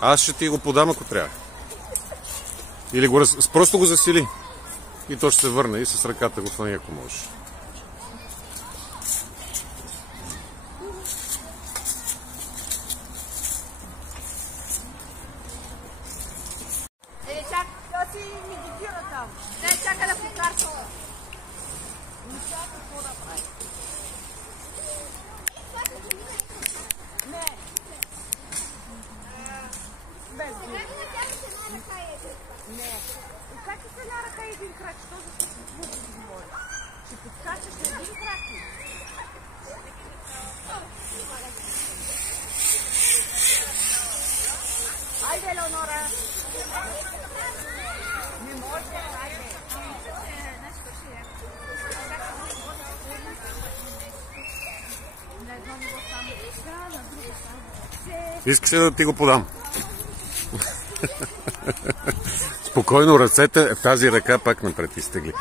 Аз ще ти го подам, ако трябва. Или просто го засили. И то ще се върне и с ръката го фани, ако можеш. Чака да покарсва. Не. Без не. И как с една ръка и един крак? Що за това да говориш? Ще подскачаш на един крак ли? Айде, Елеонора! Не може, айде! Искаш ли да ти го подам? Спокойно, ръцете в тази ръка пак напред изтегли.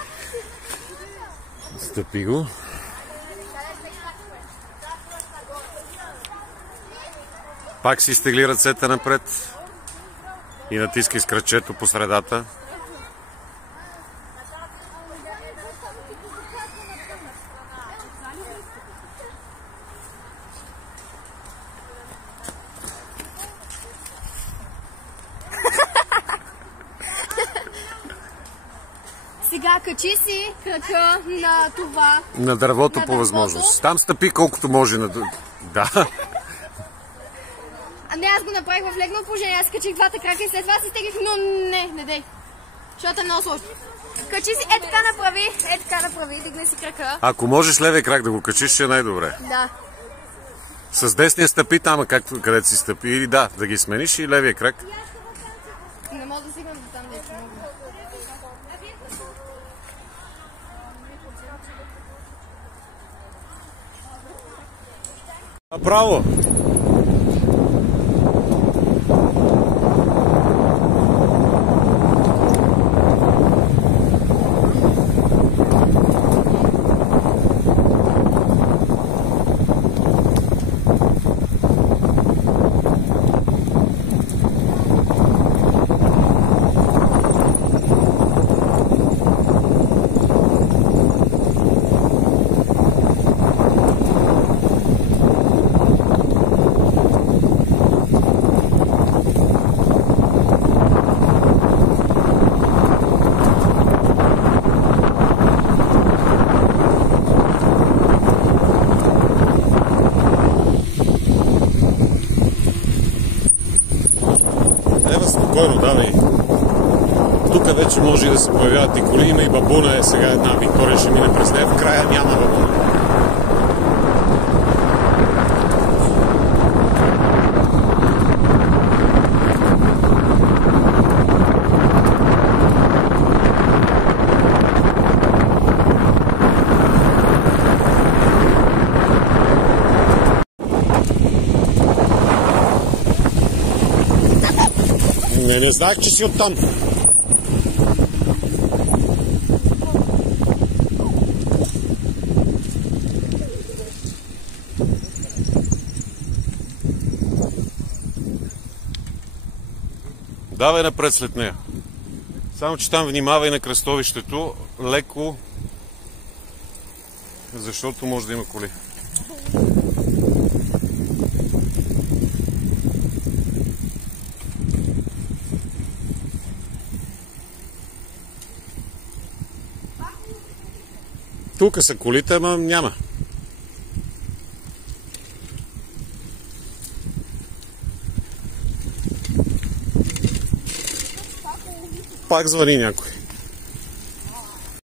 Стъпи го. Пак си изтегли ръцете напред и натискай с крачето по средата. Сега качи си крака на това. На дървото по възможност. Там стъпи колкото може. Да. А не, аз го направих в легнало положение. Аз качих двата крака и след това си теглих, но не дей. Защото е много сложно. Качи си, така направи, дигни си крака. Ако можеш левия крак да го качиш, ще е най-добре. Да. С десния стъпи там, където си стъпи. Или да ги смениш и левия крак. Не мога да стигна до там, дето мога. Браво! Спокойно, давай. Тук вече може и да се появяват и коли. Има и бабуна, сега една Виктория ще мине през нея. В края няма бабуна. Не знаех, че си оттам. Давай напред след нея. Само, че там внимавай на кръстовището, леко, защото може да има коли. Тук са колите, ама няма. Пак звъни някой.